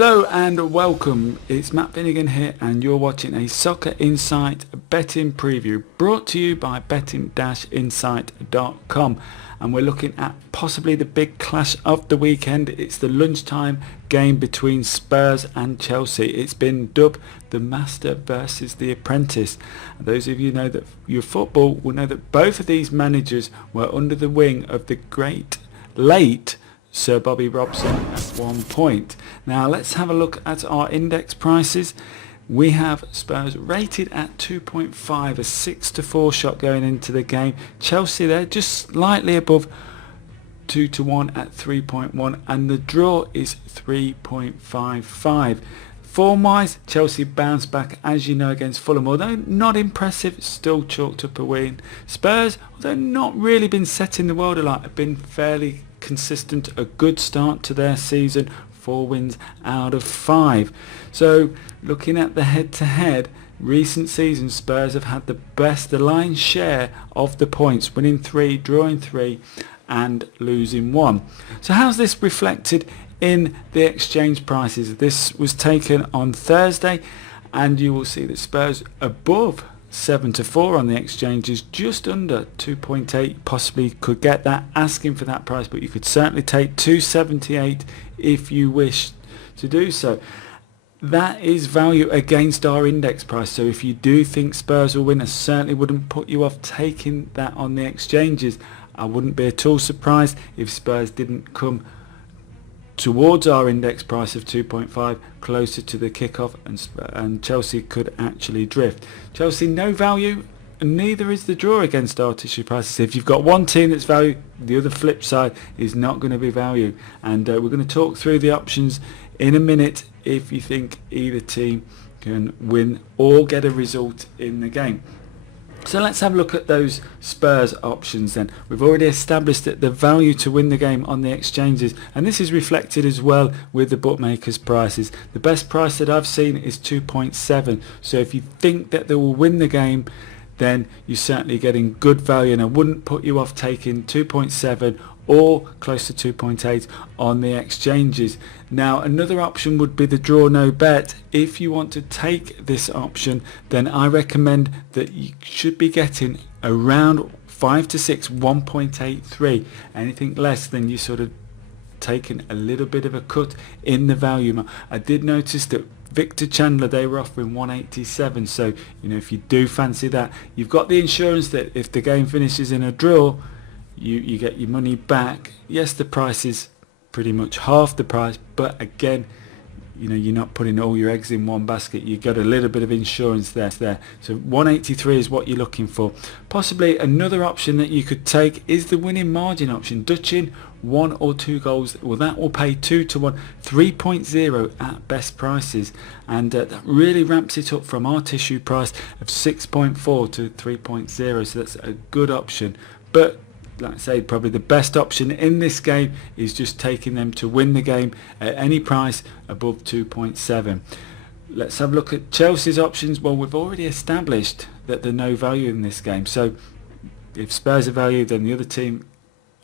Hello and welcome, it's Matt Finnegan here and you're watching a Soccer Insight betting preview brought to you by betting-insight.com, and we're looking at possibly the big clash of the weekend. It's the lunchtime game between Spurs and Chelsea. It's been dubbed the Master versus the Apprentice. And those of you who know that your football will know that both of these managers were under the wing of the great late Sir Bobby Robson at one point. Now let's have a look at our index prices. We have Spurs rated at 2.5, a 6-4 shot going into the game. Chelsea there just slightly above 2-1 at 3.1, and the draw is 3.55. Form-wise, Chelsea bounced back, as you know, against Fulham. Although not impressive, still chalked up a win. Spurs, although not really been setting the world alight, have been fairly consistent. A good start to their season, 4 wins out of 5. So looking at the head-to-head, recent seasons Spurs have had the lion's share of the points, winning 3, drawing 3 and losing 1. So how's this reflected in the exchange prices? This was taken on Thursday, and you will see that Spurs above 7-4 on the exchanges, just under 2.8, possibly could get that, asking for that price, but you could certainly take 278 if you wish to do so. That is value against our index price, so if you do think Spurs will win, I certainly wouldn't put you off taking that on the exchanges. I wouldn't be at all surprised if Spurs didn't come towards our index price of 2.5, closer to the kickoff, and Chelsea could actually drift. Chelsea no value, and neither is the draw against our tissue prices. If you've got one team that's value, the other flip side is not going to be value, and we're going to talk through the options in a minute if you think either team can win or get a result in the game. So let's have a look at those Spurs options then. We've already established that the value to win the game on the exchanges, and this is reflected as well with the bookmakers' prices. The best price that I've seen is 2.7. So if you think that they will win the game, then you're certainly getting good value, and I wouldn't put you off taking 2.7 or close to 2.8 on the exchanges. Now another option would be the draw no bet. If you want to take this option, then I recommend that you should be getting around 5 to 6, 1.83. Anything less than you sort of taking a little bit of a cut in the value. I did notice that Victor Chandler, they were offering 187, so if you do fancy that, you've got the insurance that if the game finishes in a draw, you get your money back. Yes, the price is pretty much half the price, but again, you're not putting all your eggs in one basket. You got a little bit of insurance there. So 183 is what you're looking for. Possibly another option that you could take is the winning margin option. Dutch in 1 or 2 goals. Well, that will pay 2-1, 3.0 at best prices, and that really ramps it up from our tissue price of 6.4 to 3.0. So that's a good option. But like I say, probably the best option in this game is just taking them to win the game at any price above 2.7. Let's have a look at Chelsea's options. Well, we've already established that there's no value in this game, so if Spurs are value, then the other team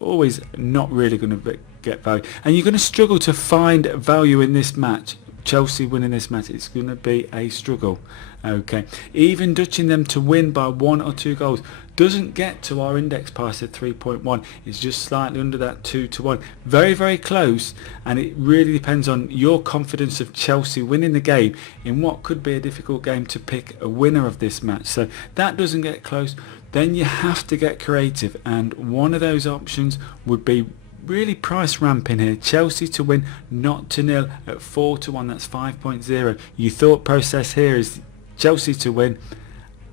always not really going to get value, and you're going to struggle to find value in this match. Chelsea winning this match, it's going to be a struggle. Okay, even Dutching them to win by 1 or 2 goals doesn't get to our index price at 3.1. It's just slightly under that 2-1. Very, very close, and it really depends on your confidence of Chelsea winning the game in what could be a difficult game to pick a winner of this match. So that doesn't get close. Then you have to get creative, and one of those options would be really price ramping here. Chelsea to win, not to nil at 4-1. That's 5.0. Your thought process here is Chelsea to win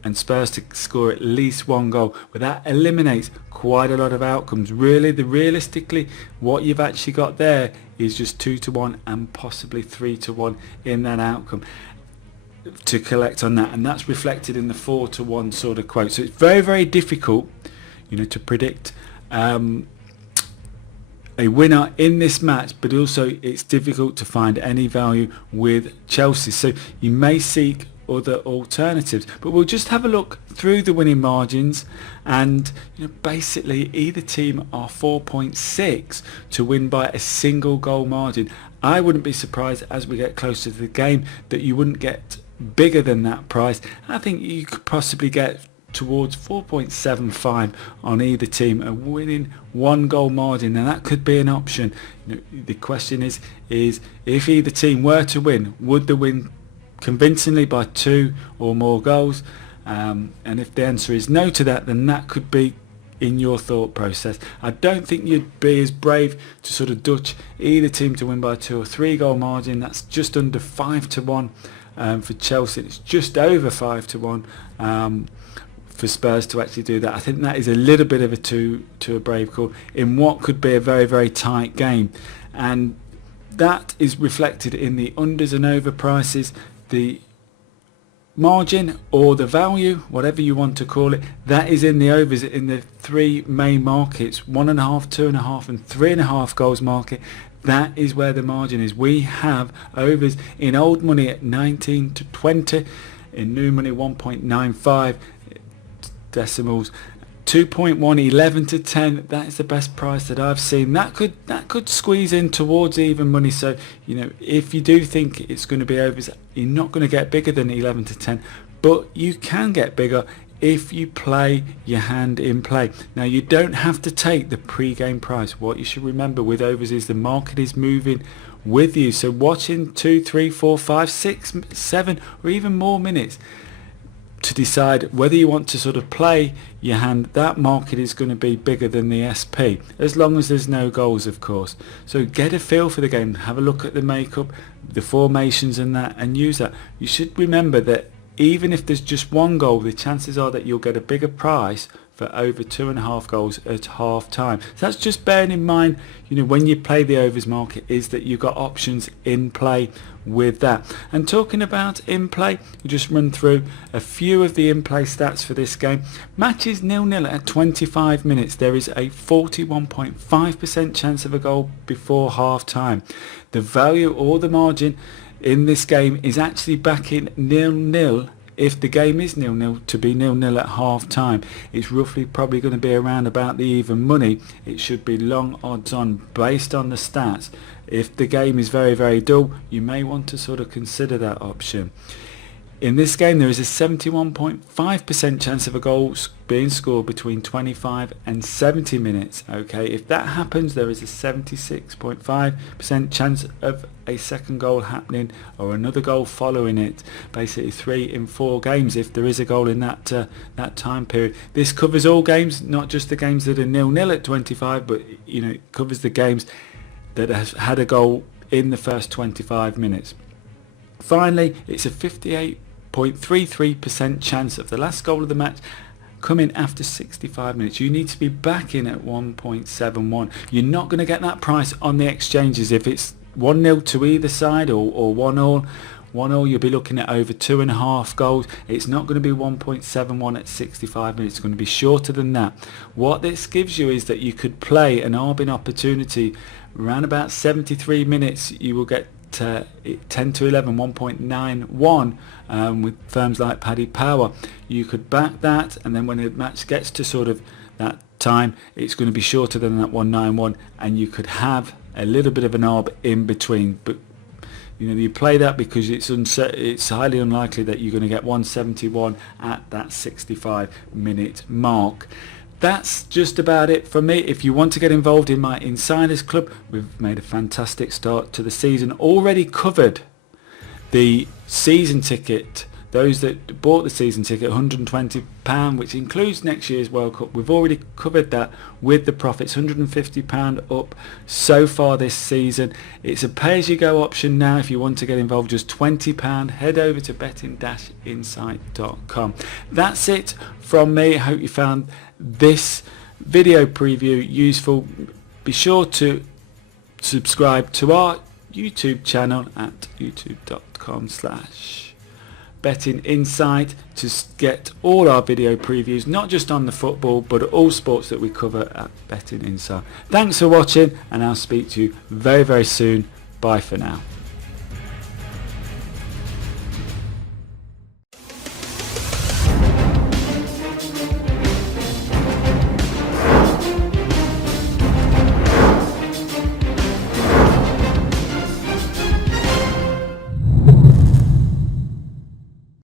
and Spurs to score at least 1 goal. But that eliminates quite a lot of outcomes. Realistically, what you've actually got there is just 2-1 and possibly 3-1 in that outcome to collect on that, and that's reflected in the 4-1 sort of quote. So it's very, very difficult, to predict a winner in this match, but also it's difficult to find any value with Chelsea. So you may seek other alternatives. But we'll just have a look through the winning margins, and basically either team are 4.6 to win by a single goal margin. I wouldn't be surprised as we get closer to the game that you wouldn't get bigger than that price. I think you could possibly get towards 4.75 on either team, a winning one goal margin, and that could be an option. The question is if either team were to win, would they win convincingly by 2 or more goals? And if the answer is no to that, then that could be in your thought process. I don't think you'd be as brave to sort of Dutch either team to win by a 2 or 3 goal margin. That's just under 5 to 1 for Chelsea. It's just over 5 to 1 for Spurs to actually do that. I think that is a little bit of a brave call in what could be a very, very tight game, and that is reflected in the unders and over prices. The margin or the value, whatever you want to call it, that is in the overs in the 3 main markets: 1.5, 2.5 and 3.5 goals market. That is where the margin is. We have overs in old money at 19 to 20, in new money 1.95 decimals, 2.1, 11 to 10. That is the best price that I've seen. That could squeeze in towards even money. So if you do think it's going to be overs, you're not going to get bigger than 11 to 10, but you can get bigger if you play your hand in play. Now, you don't have to take the pre-game price. What you should remember with overs is the market is moving with you. So watching 2, 3, 4, 5, 6, 7 or even more minutes to decide whether you want to sort of play your hand. That market is going to be bigger than the SP, as long as there's no goals, of course. So get a feel for the game, have a look at the makeup, the formations and that, and use that. You should remember that even if there's just 1 goal, the chances are that you'll get a bigger price for over 2.5 goals at half time. So that's just bearing in mind, when you play the overs market, is that you've got options in play with that. And talking about in play, we'll just run through a few of the in play stats for this game. Matches 0-0 at 25 minutes. There is a 41.5% chance of a goal before half time. The value or the margin in this game is actually backing 0-0. If the game is 0-0 to be 0-0 at half time, it's roughly probably going to be around about the even money. It should be long odds on based on the stats. If the game is very, very dull, you may want to sort of consider that option. In this game, there is a 71.5% chance of a goal being scored between 25 and 70 minutes. Okay, if that happens, there is a 76.5% chance of a second goal happening or another goal following it. Basically 3 in 4 games if there is a goal in that time period. This covers all games, not just the games that are 0-0 at 25, but it covers the games that has had a goal in the first 25 minutes. Finally, it's a 58.33% chance of the last goal of the match coming after 65 minutes. You need to be back in at 1.71. You're not going to get that price on the exchanges if it's 1-0 to either side or 1-1. 1-1, you'll be looking at over 2.5 goals. It's not going to be 1.71 at 65 minutes. It's going to be shorter than that. What this gives you is that you could play an arbing opportunity around about 73 minutes. You will get 10 to 11, 1.91 with firms like Paddy Power. You could back that, and then when the match gets to sort of that time, it's going to be shorter than that 191, and you could have a little bit of an arb in between. But you play that because it's highly unlikely that you're going to get 171 at that 65-minute mark. That's just about it from me. If you want to get involved in my Insiders Club, we've made a fantastic start to the season. Already covered the season ticket. Those that bought the season ticket, £120, which includes next year's World Cup. We've already covered that with the profits, £150 up so far this season. It's a pay-as-you-go option now. If you want to get involved, just £20. Head over to betting-insight.com. That's it from me. I hope you found this video preview useful. Be sure to subscribe to our YouTube channel at youtube.com/Betting Insight to get all our video previews, not just on the football but all sports that we cover at Betting Insight. Thanks for watching, and I'll speak to you very, very soon. Bye for now.